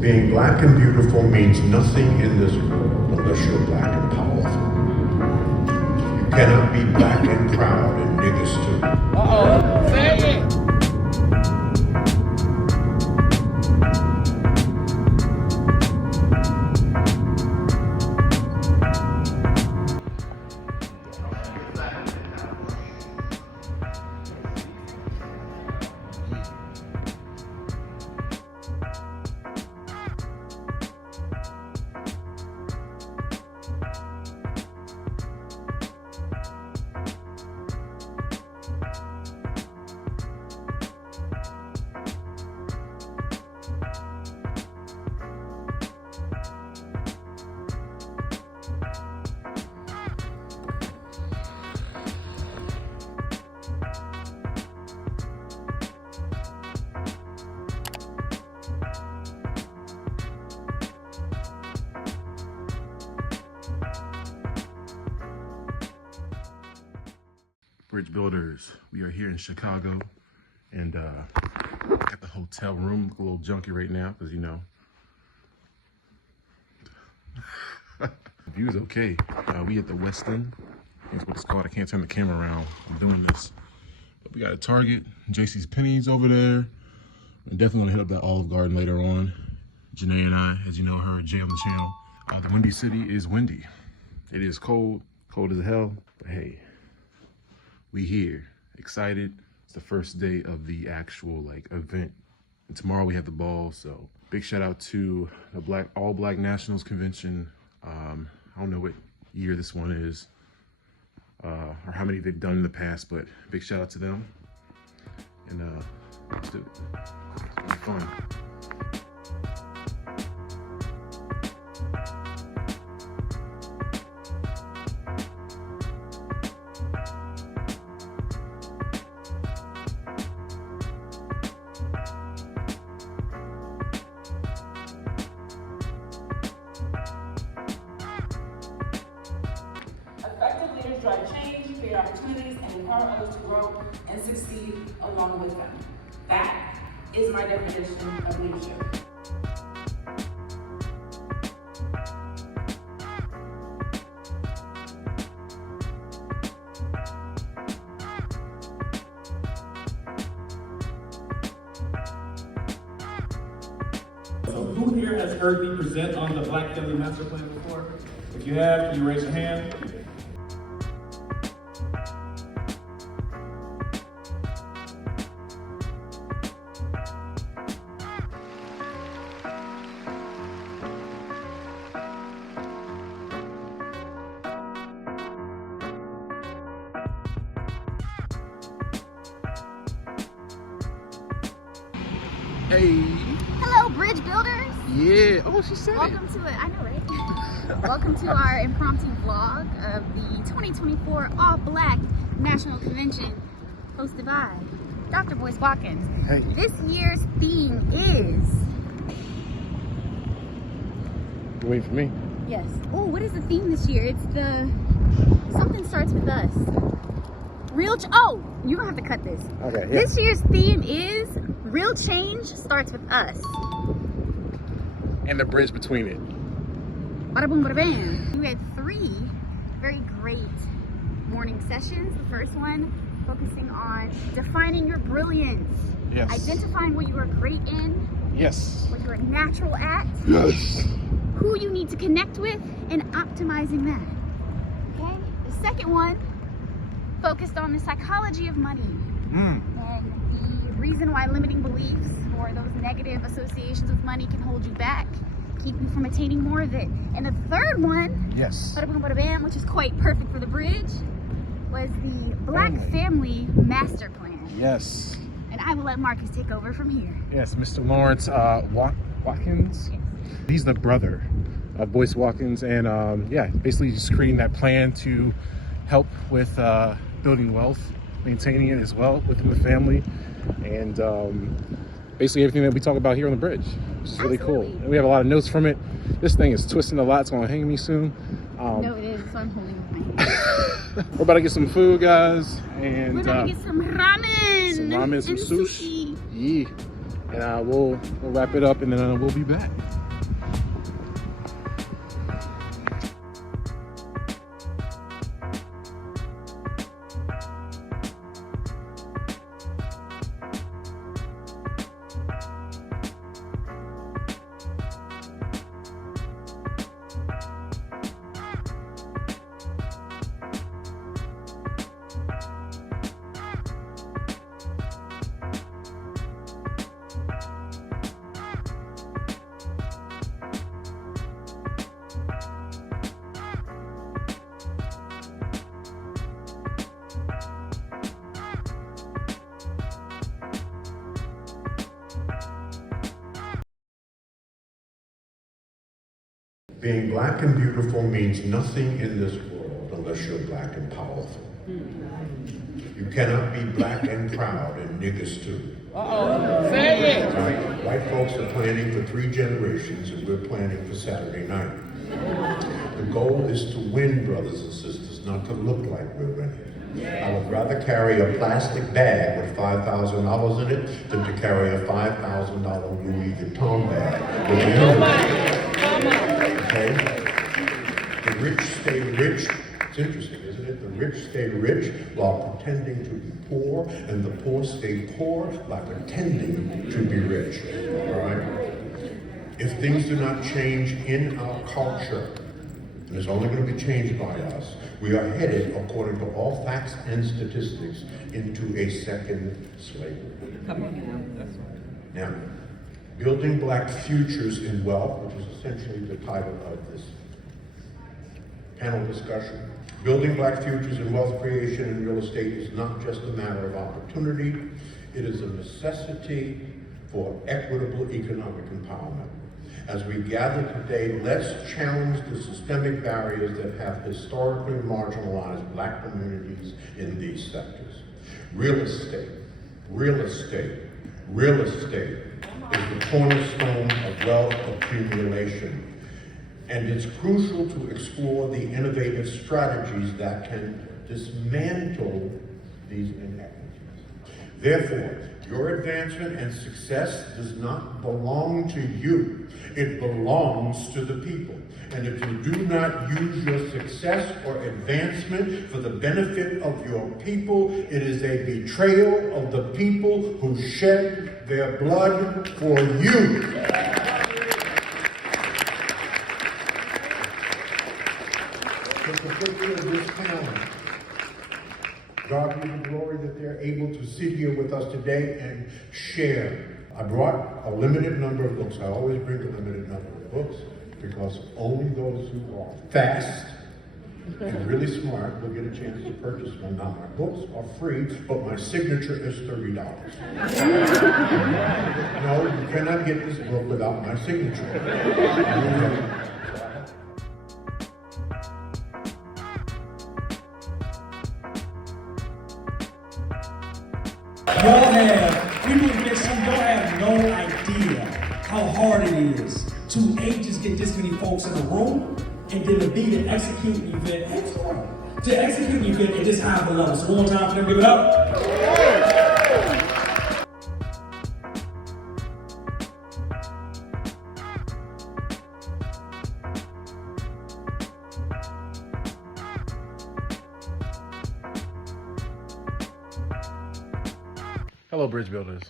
Being black and beautiful means nothing in this world unless you're black and powerful. You cannot be black and proud and niggas too. Uh-oh. Say it. Bridge builders, we are here in Chicago and at the hotel room, a little junky right now because you know the view's okay. We at the Westin, that's what it's called. I can't turn the camera around, I'm doing this. But we got a Target, JC's Penney's over there. I'm definitely gonna hit up that Olive Garden later on. Janae and I, as you know her, Jay on the channel. The Windy City is windy. It is cold as hell, but hey. We here, excited. It's the first day of the actual event. And tomorrow we have the ball, so big shout out to the All Black Nationals Convention. I don't know what year this one is, or how many they've done in the past, but big shout out to them. And let's do it. It's fun. Drive change, create opportunities, and empower others to grow and succeed along with them. That is my definition of leadership. So who here has heard me present on the Black Family Master Plan before? If you have, can you raise your hand? Hey. Hello, bridge builders. Yeah. Oh, she said Welcome to it. I know, right? Welcome to our impromptu vlog of the 2024 All Black National Convention hosted by Dr. Boyce Watkins. Hey. This year's theme is... You waiting for me? Yes. Oh, what is the theme this year? It's the... Something starts with us. Oh, you don't have to cut this. Okay, yeah. This year's theme is Real Change Starts With Us. And the bridge between it. Bada boom, bada bam. We had 3 very great morning sessions. The first one focusing on defining your brilliance. Yes. Identifying what you are great in. Yes. What you are natural at. Yes. Who you need to connect with and optimizing that. Okay? The second one focused on the psychology of money. And the reason why limiting beliefs or those negative associations with money can hold you back, keep you from attaining more of it. And the third one, Yes. bada boom, bada bam, which is quite perfect for the bridge, was the Black Family Master Plan. Yes. And I will let Marcus take over from here. Yes, Mr. Lawrence Watkins. Yes. He's the brother of Boyce Watkins, and yeah, basically just creating that plan to help with building wealth, maintaining it as well within the family, and basically everything that we talk about here on the bridge, which is really cool. And we have a lot of notes from it. This thing is twisting a lot. It's going to hang me soon. No, it is, so I'm holding with my hand. We're about to get some food, guys, and We're gonna get some ramen. some and sushi. Yeah. and we'll wrap it up, and then we'll be back. Being black and beautiful means nothing in this world unless you're black and powerful. You cannot be black and proud and niggas too. Say it. Right? White folks are planning for 3 generations and we're planning for Saturday night. The goal is to win, brothers and sisters, not to look like we're winning. I would rather carry a plastic bag with $5,000 in it than to carry a $5,000 Louis Vuitton bag with a Okay? The rich stay rich. It's interesting, isn't it? The rich stay rich while pretending to be poor, and the poor stay poor by pretending to be rich. All right? If things do not change in our culture, and it's only going to be changed by us, we are headed, according to all facts and statistics, into a second slavery. Now, building black futures in wealth, which is essentially the title of this panel discussion. Building black futures in wealth creation and real estate is not just a matter of opportunity, it is a necessity for equitable economic empowerment. As we gather today, let's challenge the systemic barriers that have historically marginalized black communities in these sectors. Real estate, real estate, real estate is the cornerstone of wealth accumulation. And it's crucial to explore the innovative strategies that can dismantle these inequities. Therefore, your advancement and success does not belong to you. It belongs to the people. And if you do not use your success or advancement for the benefit of your people, it is a betrayal of the people who shed their blood for you. It's a picture of this panel. God be the glory that they're able to sit here with us today and share. I brought a limited number of books. I always bring a limited number of books because only those who are fast and really smart will get a chance to purchase one. Now, my books are free, but my signature is $30. No, you cannot get this book without my signature. Y'all have no idea how hard it is to A, just get this many folks in a room, and then to B, to execute an event. To execute an event and just have the level. So one more time for them, give it up. Hello, Bridge Builders.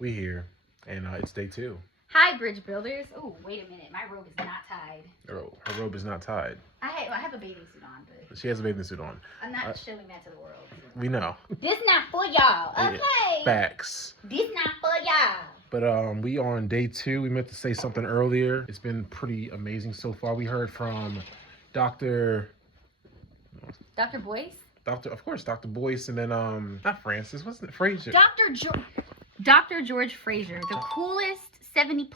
We here, and it's day 2. Hi, bridge builders. Oh, wait a minute. My robe is not tied. Her robe is not tied. I have a bathing suit on, but She has a bathing suit on. I'm not showing that to the world. We know. This not for y'all, okay? Facts. This not for y'all. But we are on day 2. We meant to say something earlier. It's been pretty amazing so far. We heard from Dr. Boyce? Dr. Boyce, and then not Francis, what's it? Frazier. Dr. George Frazier, the coolest 70+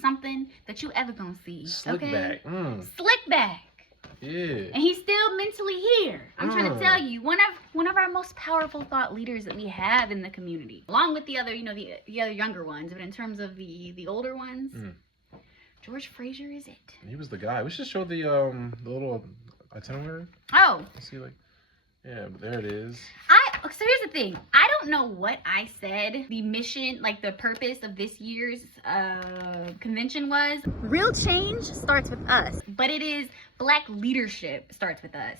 something that you ever gonna see. Slick back. Slick back. Yeah. And he's still mentally here. I'm trying to tell you, one of our most powerful thought leaders that we have in the community, along with the other, the other younger ones. But in terms of the older ones, George Frazier is it. He was the guy. We should show the little itinerary. Oh. Let's see, yeah, there it is. So here's the thing. I don't know what I said the mission, like the purpose of this year's convention was. Real change starts with us, but it is Black leadership starts with us.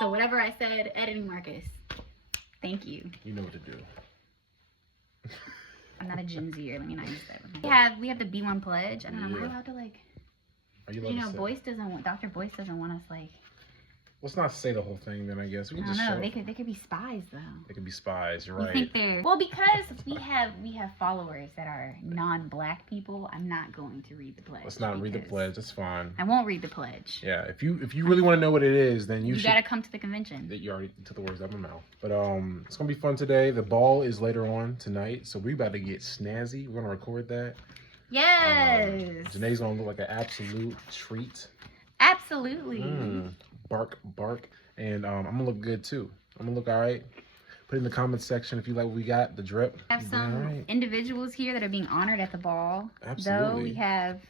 So whatever I said, editing Marcus, thank you. You know what to do. I'm not a Gen Zer, let me not use that. We have the B1 pledge. I don't know, am I allowed to like, Are you allowed to say? Boyce doesn't want, Dr. Boyce doesn't want us like, Let's not say the whole thing then, I guess. We I can don't just know, show they could be spies though. They could be spies, you're You right. think they're, well, because we have followers that are non-Black people, I'm not going to read the pledge. Let's not read the pledge, that's fine. I won't read the pledge. Yeah, if you really want to know what it is, then you should. Gotta come to the convention. You already took the words out of my mouth. But it's gonna be fun today. The ball is later on tonight, so we about to get snazzy. We're gonna record that. Yes. Janae's gonna look like an absolute treat. Absolutely. Bark, bark. And I'm gonna look good too. I'm gonna look all right. Put in the comments section if you like what we got, the drip. We have some individuals here that are being honored at the ball. Absolutely. Though we have,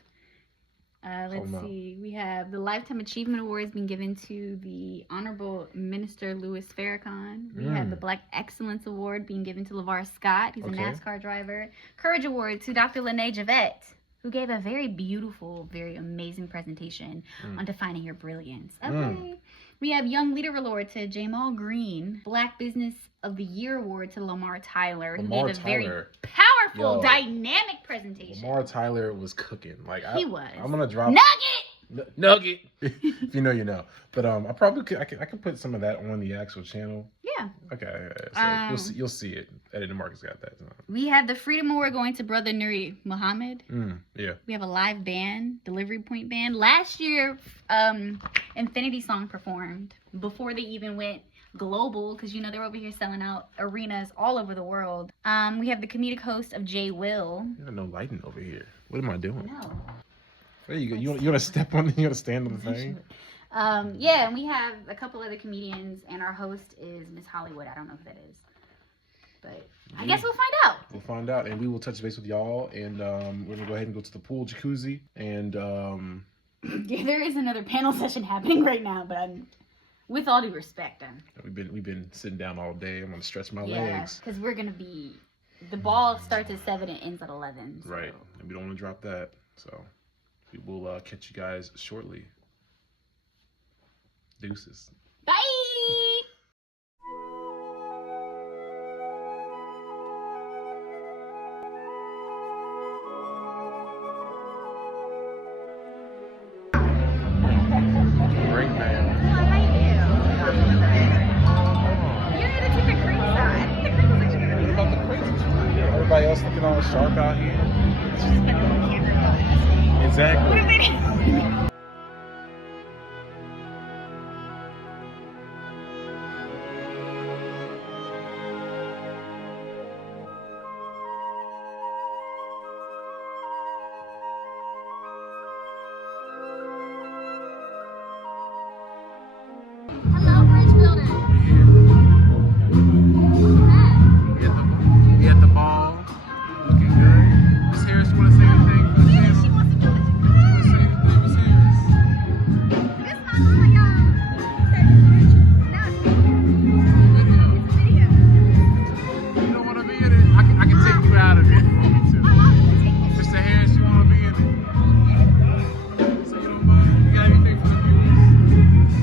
let's see, we have the Lifetime Achievement Awards being given to the Honorable Minister Louis Farrakhan. We have the Black Excellence Award being given to LeVar Scott. He's a NASCAR driver. Courage Award to Dr. Lene Javette, who gave a very beautiful, very amazing presentation on defining your brilliance. Okay. We have Young Leader Award to Jamal Green. Black Business of the Year Award to Lamar Tyler, who gave a very powerful, dynamic presentation. Lamar Tyler was cooking. Like he was. I'm gonna drop Nugget. If you know, you know. But I probably could. I can put some of that on the actual channel. Yeah. Okay. So you'll see it. Editing Marcus got that. We have the Freedom Award going to Brother Nuri Muhammad. Yeah. We have a live band, Delivery Point Band. Last year, Infinity Song performed before they even went global, because you know they're over here selling out arenas all over the world. We have the comedic host of Jay Will. You got no lighting over here. What am I doing? No. There you go. You want to step on? You want to stand on the thing? Yeah, and we have a couple other comedians, and our host is Miss Hollywood. I don't know who that is, but I guess we'll find out. We'll find out, and we will touch base with y'all, and we're gonna go ahead and go to the pool jacuzzi, and yeah, there is another panel session happening right now, but with all due respect, we've been sitting down all day. I'm gonna stretch my legs. legs. Because we're gonna be, the ball starts at 7 and ends at 11. So. Right, and we don't want to drop that, so we will catch you guys shortly. Deuces. Bye. Great man. Everybody else looking all sharp out here. Exactly. Hello, bridge builder. We at the ball. Looking good. Miss Harris, you want to say anything? Yeah, she wants to do it. Say anything, Miss Harris. This is my mama, y'all. No, it's a video. You don't want to be in it? I can take you out of it. Mr. Harris, you want to be in it? So you don't mind? You got anything for the viewers?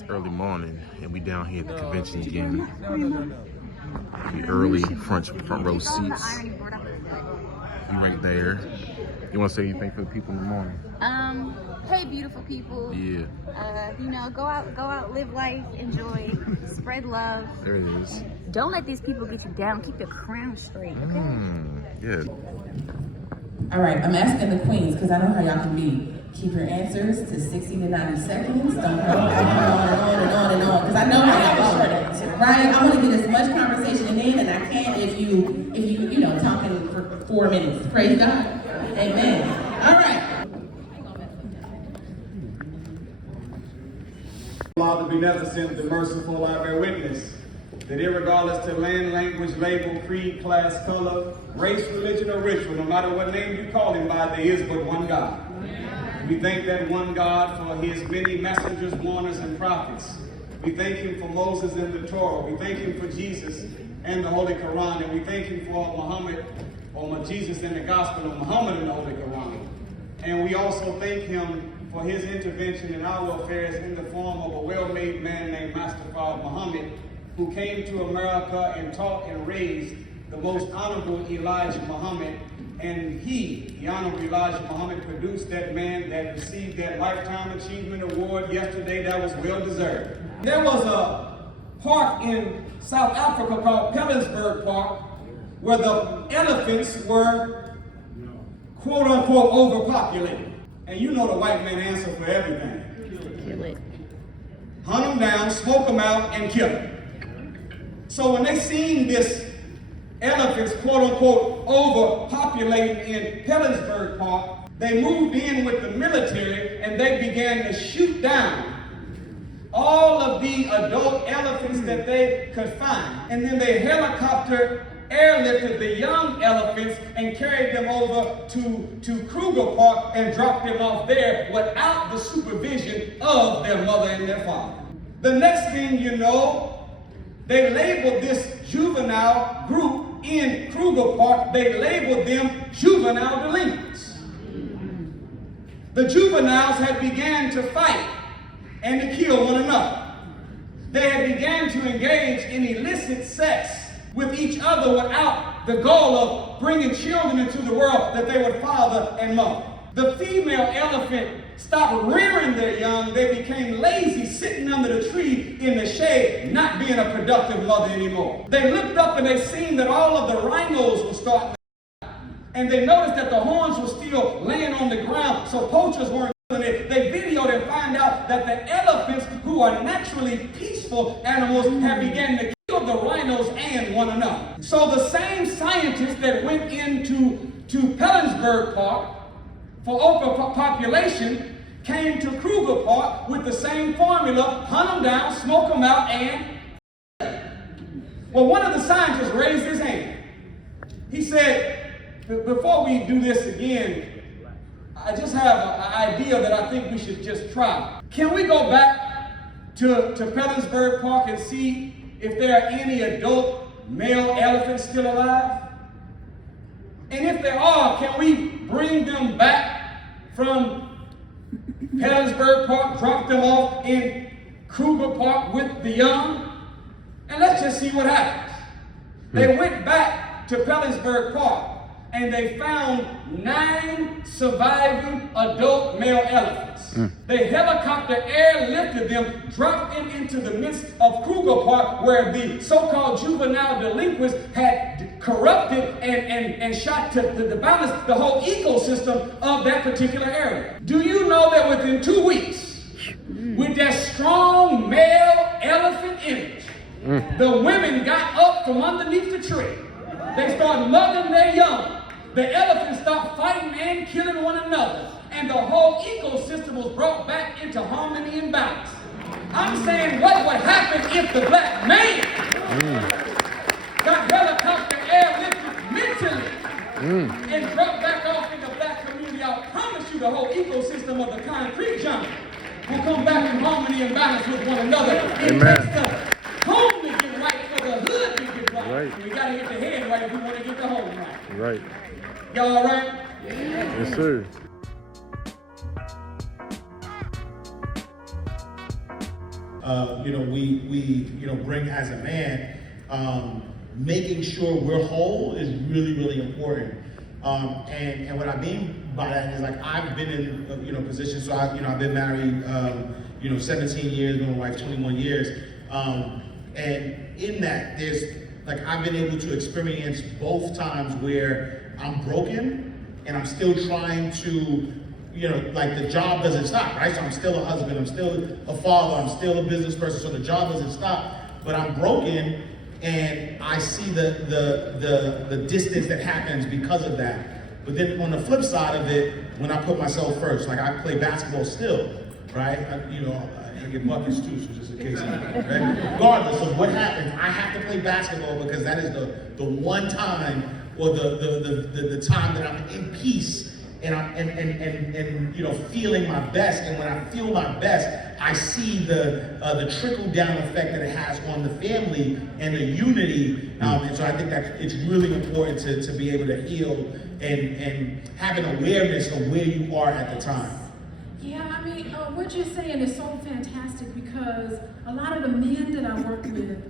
It's early morning, and we down here at the convention again. The early front row seats. You right there. You want to say anything for the people in the morning? Hey, beautiful people. Yeah. You know, go out, live life, enjoy, spread love. There it is. Don't let these people get you down. Keep your crown straight, okay? Yeah. All right, I'm asking the queens, because I know how y'all can be. Keep your answers to 60 to 90 seconds. Don't go on and on, because I know how y'all can short answer, right? I want to get as much conversation in and I can if you know, talking for 4 minutes. Praise God. Amen. All right. Allah, the beneficent, the merciful, I bear witness that irregardless to land, language, label, creed, class, color, race, religion, or ritual, no matter what name you call him by, there is but one God. We thank that one God for his many messengers, warners, and prophets. We thank him for Moses and the Torah. We thank him for Jesus and the Holy Quran. And we thank him for Muhammad, or Jesus and the Gospel of Muhammad and the Holy Quran. And we also thank him for his intervention in our affairs in the form of a well-made man named Mustafa Muhammad, who came to America and taught and raised the most honorable Elijah Muhammad. And he, the Honorable Elijah Muhammad, produced that man that received that Lifetime Achievement Award yesterday that was well-deserved. There was a park in South Africa called Pelensburg Park where the elephants were, quote-unquote, overpopulated. And you know the white man answer for everything. Kill it. Hunt them down, smoke them out, and kill them. So when they seen this elephants, quote-unquote, overpopulating in Pelensburg Park, they moved in with the military and they began to shoot down all of the adult elephants that they could find. And then they helicopter airlifted the young elephants and carried them over to Kruger Park and dropped them off there without the supervision of their mother and their father. The next thing you know, they labeled this juvenile group in Kruger Park, they labeled them juvenile delinquents. The juveniles had began to fight and to kill one another. They had began to engage in illicit sex with each other without the goal of bringing children into the world that they would father and mother. The female elephant stopped rearing their young. They became lazy, sitting under the tree in the shade, not being a productive mother anymore. They looked up and they seen that all of the rhinos were starting to die. And they noticed that the horns were still laying on the ground, so poachers weren't killing it. They videoed and find out that the elephants, who are naturally peaceful animals, have begun to kill the rhinos and one another. So the same scientists that went into Pelensburg Park for overpopulation came to Kruger Park with the same formula: hunt them down, smoke them out, and well, one of the scientists raised his hand. He said, before we do this again, I just have an idea that I think we should just try. Can we go back to Pelensburg Park and see if there are any adult male elephants still alive? And if there are, can we bring them back from Pelensburg Park, drop them off in Kruger Park with the young, and let's just see what happens. They went back to Pelensburg Park and they found 9 surviving adult male elephants. They helicopter airlifted them, dropped them into the midst of Kruger Park where the so-called juvenile delinquents had corrupted and shot to the balance the whole ecosystem of that particular area. Do you know that within 2 weeks, with that strong male elephant image, the women got up from underneath the tree. They started loving their young. The elephants stopped fighting and killing one another. And the whole ecosystem was brought back into harmony and balance. I'm saying, what would happen if the black man got helicopter airlifted mentally and dropped back off in the black community? I promise you the whole ecosystem of the concrete jungle will come back in harmony and balance with one another. It takes the home to get right for the hood to get right. And we got to get the head right if we want to get the home right. Right. Y'all all right? Yes, sir. we bring as a man, making sure we're whole is really, really important. And what I mean by that is, like, I've been in positions. So I've been married 17 years, been my wife 21 years, and in that there's like I've been able to experience both times where I'm broken and I'm still trying to, like, the job doesn't stop, right? So I'm still a husband, I'm still a father, I'm still a business person, so the job doesn't stop, but I'm broken, and I see the distance that happens because of that. But then on the flip side of it, when I put myself first, like I play basketball still, right? I get buckets too, so just in case, right? Regardless of what happens, I have to play basketball because that is the one time, or the time that I'm in peace and I'm feeling my best. And when I feel my best, I see the trickle down effect that it has on the family and the unity. And so I think that it's really important to be able to heal and have an awareness of where you are at the time. Yeah, I mean, what you're saying is so fantastic, because a lot of the men that I work with,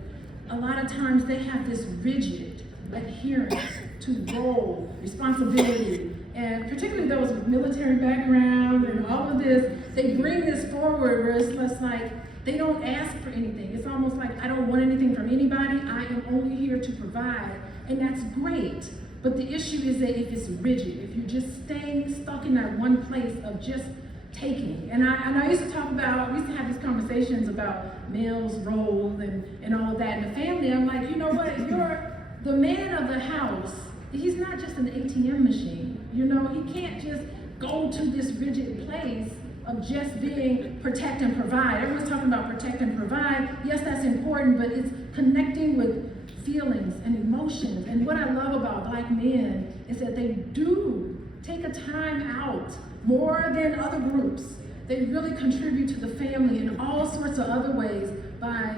a lot of times they have this rigid adherence to role, responsibility, and particularly those with military background and all of this, they bring this forward where it's less like they don't ask for anything. It's almost like, I don't want anything from anybody, I am only here to provide, and that's great. But the issue is that if it's rigid, if you're just staying stuck in that one place of just taking. And I used to talk about, we used to have these conversations about males' roles and all of that in the family. I'm like, you know what, you're the man of the house. He's not just an ATM machine. He can't just go to this rigid place of just being protect and provide. Everyone's talking about protect and provide. Yes, that's important, but it's connecting with feelings and emotions. And what I love about Black men is that they do take a time out more than other groups. They really contribute to the family in all sorts of other ways by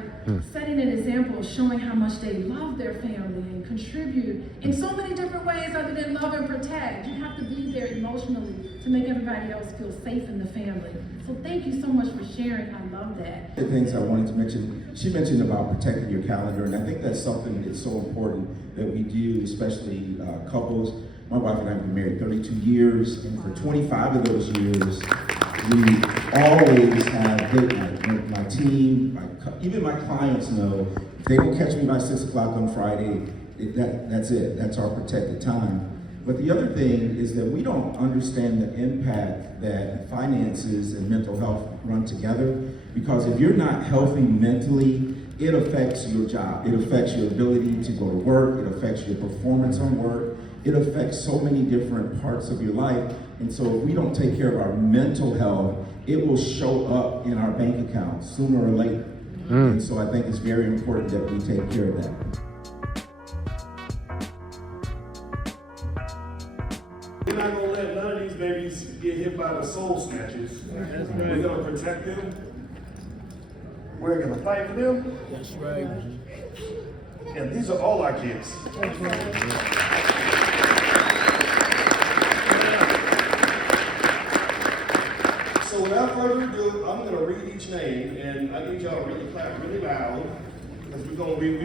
setting an example of showing how much they love their family and contribute in so many different ways other than love and protect. You have to be there emotionally to make everybody else feel safe in the family. So thank you so much for sharing. I love that. The things I wanted to mention, she mentioned about protecting your calendar, and I think that's something that's so important that we do, especially couples. My wife and I have been married 32 years, and for 25 of those years, we always have date night. My team, even my clients know, if they don't catch me by 6 o'clock on Friday, that's it. That's our protected time. But the other thing is that we don't understand the impact that finances and mental health run together, because if you're not healthy mentally, it affects your job. It affects your ability to go to work. It affects your performance on work. It affects so many different parts of your life. And so if we don't take care of our mental health, it will show up in our bank accounts sooner or later. And so I think it's very important that we take care of that. We're not gonna let none of these babies get hit by the soul snatchers. We're gonna protect them. We're gonna fight for them. That's right. And these are all our kids. So without further ado, I'm gonna read each name, and I need y'all to really clap really loud, because we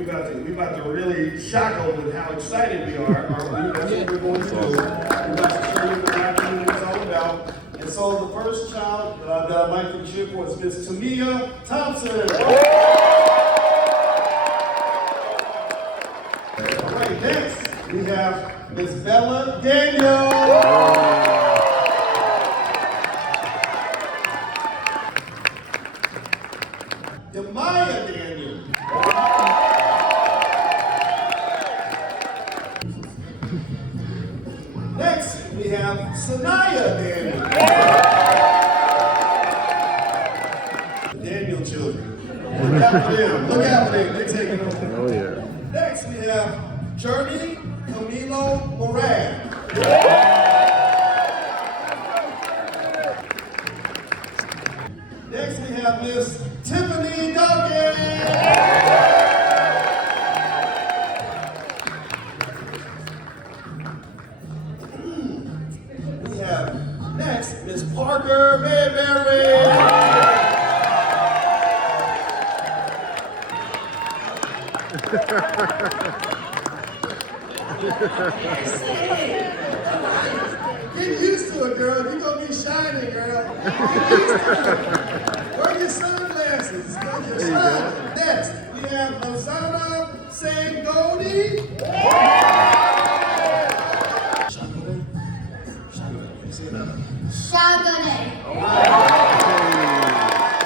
about to really shock them with how excited we are. That's what we're going to do. We're about to show you what Black community is all about. And so the first child that I'd like to cheer for is Miss Tamia Thompson. All right, next we have Miss Bella Daniel. Demaya Daniel. Next, we have Sanaya Daniel. The Daniel children. Look out for them. Look out for them. They're taking over. Oh, yeah. Next, we have Journey Camilo Moran. Next, we have Miss Tiffany Duncan. We have next Miss Parker Mayberry. Get used to it, girl. You're going to be shining, girl. Get used to it. Wear your sunglasses. You're shining. Next, we have Hosanna saying Goldie.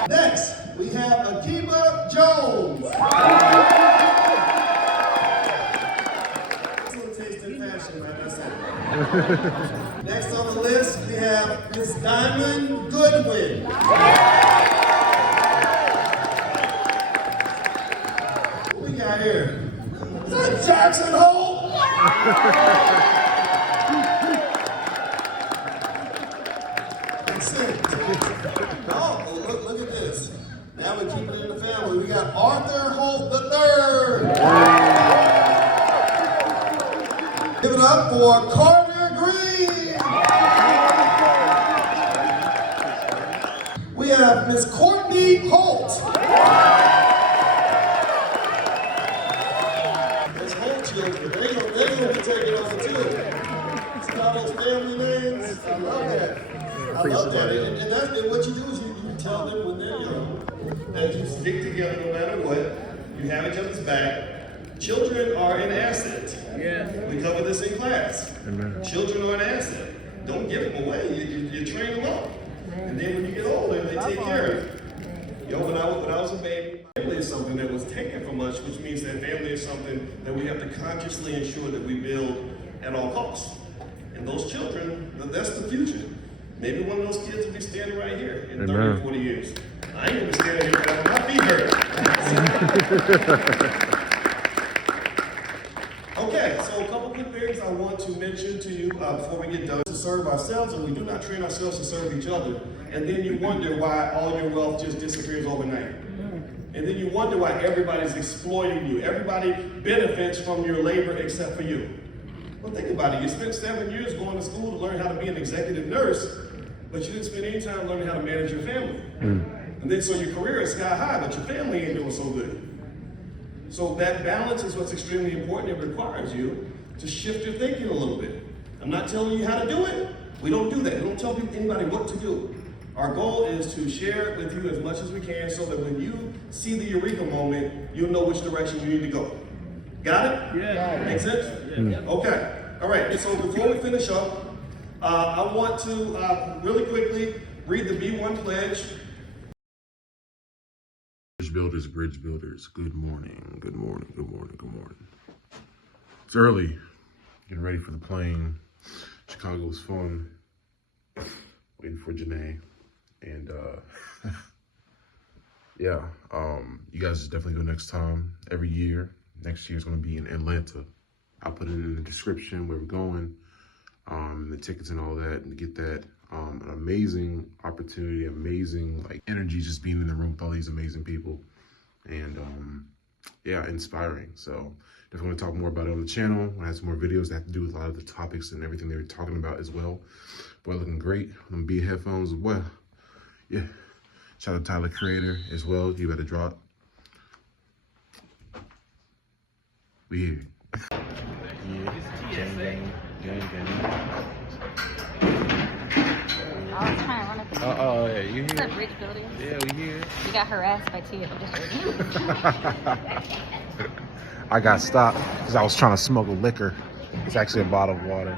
Next, we have Akiba Jones. Excellent taste in fashion, like I said. Next on the list, we have Miss Diamond Goodwin. What we got here? Is that Jackson Hole? Oh, look at this. Now we're keeping it in the family. We got Arthur Holt III. Give it up for Carter Green. We have Miss Courtney Holt. Those Holt children, they're going to be taking over too. See all those family names? I love that. I love that. And that's what you do is you tell them when they're young that you stick together no matter what. You have each other's back. Children are an asset. Yeah. We cover this in class. Amen. Children are an asset. Don't give them away. You train them up. And then when you get older, they take care of you. You know, when I was a baby, family is something that was taken from us, which means that family is something that we have to consciously ensure that we build at all costs. And those children, that's the future. Maybe one of those kids will be standing right here in 30 or 40 years. I ain't gonna be standing here because my feet hurt. Okay, so a couple quick things I want to mention to you before we get done. To serve ourselves, and we do not train ourselves to serve each other. And then you wonder why all your wealth just disappears overnight. And then you wonder why everybody's exploiting you. Everybody benefits from your labor except for you. Well, think about it. You spent 7 years going to school to learn how to be an executive nurse, but you didn't spend any time learning how to manage your family. And then so your career is sky high, but your family ain't doing so good. So that balance is what's extremely important. It requires you to shift your thinking a little bit. I'm not telling you how to do it. We don't do that. We don't tell anybody what to do. Our goal is to share it with you as much as we can so that when you see the eureka moment, you'll know which direction you need to go. Got it? Yeah. Make sense? Yeah. Okay. All right. So before we finish up, I want to really quickly read the B1 pledge. Bridge builders, good morning, good morning, good morning, good morning. It's early, getting ready for the plane. Chicago was fun, waiting for Janae, and yeah, you guys definitely go next time, every year. Next year is going to be in Atlanta. I'll put it in the description where we're going, the tickets and all that, and to get that. An amazing opportunity, amazing like energy just being in the room with all these amazing people, and yeah, inspiring. So definitely want to talk more about it on the channel. I have some more videos that have to do with a lot of the topics and everything they were talking about as well. Boy, looking great. I'm gonna be headphones as well. Yeah, shout out to Tyler Creator as well. You better drop. We here. Yeah, gang. I was trying to run up the Oh, yeah, you What's here? up, Bridge Building? Yeah, we here. You got harassed by Tia. I got stopped because I was trying to smuggle liquor. It's actually a bottle of water.